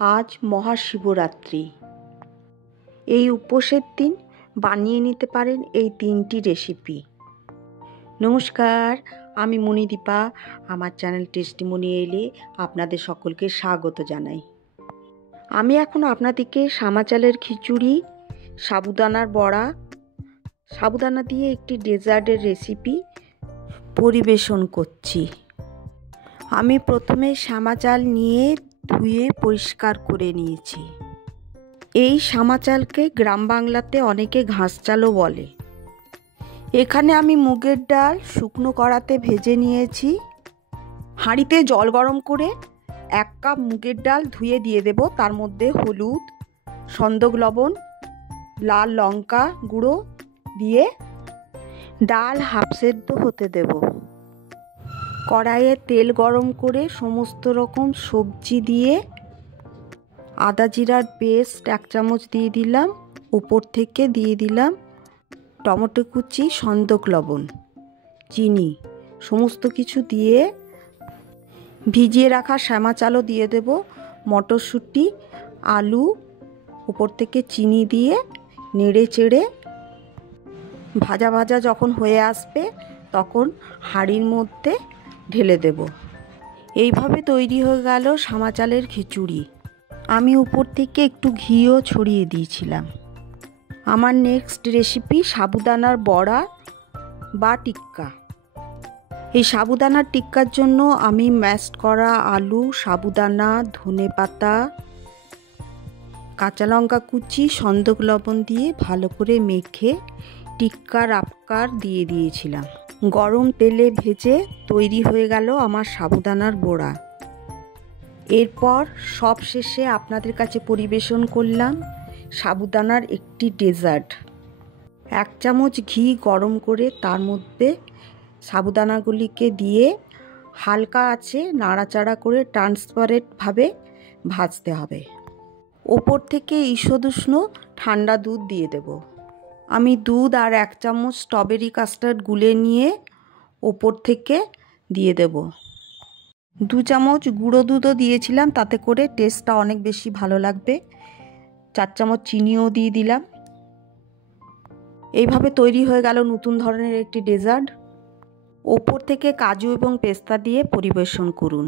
আজ মহাশিবরাত্রি। এই উপোসের দিন বানিয়ে নিতে পারেন এই 3টি রেসিপি। নমস্কার, আমি মণিদীপা। আমার চ্যানেল টেস্টিমনি এলে আপনাদের সকলকে স্বাগত জানাই। আমি এখন আপনাদেরকে সামা চালের খিচুড়ি, সাবুদানার বড়া, সাবুদানা দিয়ে একটি ডেজার্টের রেসিপি পরিবেশন করছি। আমি প্রথমে সামা চাল নিয়ে ধুয়ে পরিষ্কার করে নিয়েছি। এই সামা চালকে গ্রাম বাংলাতে অনেকে ঘাস চালও বলে। এখানে আমি মুগের ডাল শুকনো কড়াতে ভেজে নিয়েছি। হাঁড়িতে জল গরম করে 1 কাপ মুগের ডাল ধুয়ে দিয়ে দেব। তার মধ্যে হলুদ, সন্দক লবণ, লাল লঙ্কা গুঁড়ো দিয়ে ডাল হাফ সেদ্ধ হতে দেব। কড়াইয়ে তেল গরম করে সমস্ত রকম সবজি দিয়ে আদা জিরার পেস্ট 1 চামচ দিয়ে দিলাম। উপর থেকে দিয়ে দিলাম টমেটো কুচি, সন্দক লবণ, চিনি, সমস্ত কিছু দিয়ে ভিজিয়ে রাখা সামা চালও দিয়ে দেব। মটরশুঁটি, আলু, উপর থেকে চিনি দিয়ে নেড়ে চেড়ে ভাজা ভাজা যখন হয়ে আসবে তখন হাঁড়ির মধ্যে ঢেলে দেব। এইভাবে তৈরি হয়ে গেল সামা চালের খিচুড়ি। আমি উপর থেকে একটু ঘিও ছড়িয়ে দিয়েছিলাম। আমার নেক্সট রেসিপি সাবুদানার বড়া বা টিক্কা। এই সাবুদানার টিক্কার জন্য আমি ম্যাশড করা আলু, সাবুদানা, ধনেপাতা, কাঁচা লঙ্কা কুচি, সন্দক লবণ দিয়ে ভালো করে মেখে টিক্কার আকার দিয়ে দিয়েছিলাম। গরম তেলে ভেজে তৈরি হয়ে গেল আমার সাবুদানার বড়া। এরপর সব শেষে আপনাদের কাছে পরিবেশন করলাম সাবুদানার একটি ডেজার্ট। 1 চামচ ঘি গরম করে তার মধ্যে সাবুদানাগুলিকে দিয়ে হালকা আঁচে নাড়াচাড়া করে ট্রান্সপারেন্টভাবে ভাজতে হবে। ওপর থেকে ঈষদুষ্ণ ঠান্ডা দুধ দিয়ে দেব। আমি দুধ আর 1 চামচ স্ট্রবেরি কাস্টার্ড গুলে নিয়ে ওপর থেকে দিয়ে দেব। 2 চামচ গুঁড়ো দুধও দিয়েছিলাম, তাতে করে টেস্টটা অনেক বেশি ভালো লাগবে। 4 চামচ চিনিও দিয়ে দিলাম। এইভাবে তৈরি হয়ে গেল নতুন ধরনের একটি ডেজার্ট। ওপর থেকে কাজু এবং পেস্তা দিয়ে পরিবেশন করুন।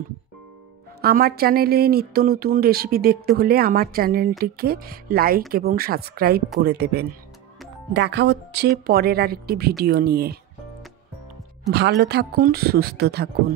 আমার চ্যানেলে নিত্য নতুন রেসিপি দেখতে হলে আমার চ্যানেলটিকে লাইক এবং সাবস্ক্রাইব করে দেবেন। দেখা হচ্ছে পরের আরেকটি ভিডিও নিয়ে। ভালো থাকুন, সুস্থ থাকুন।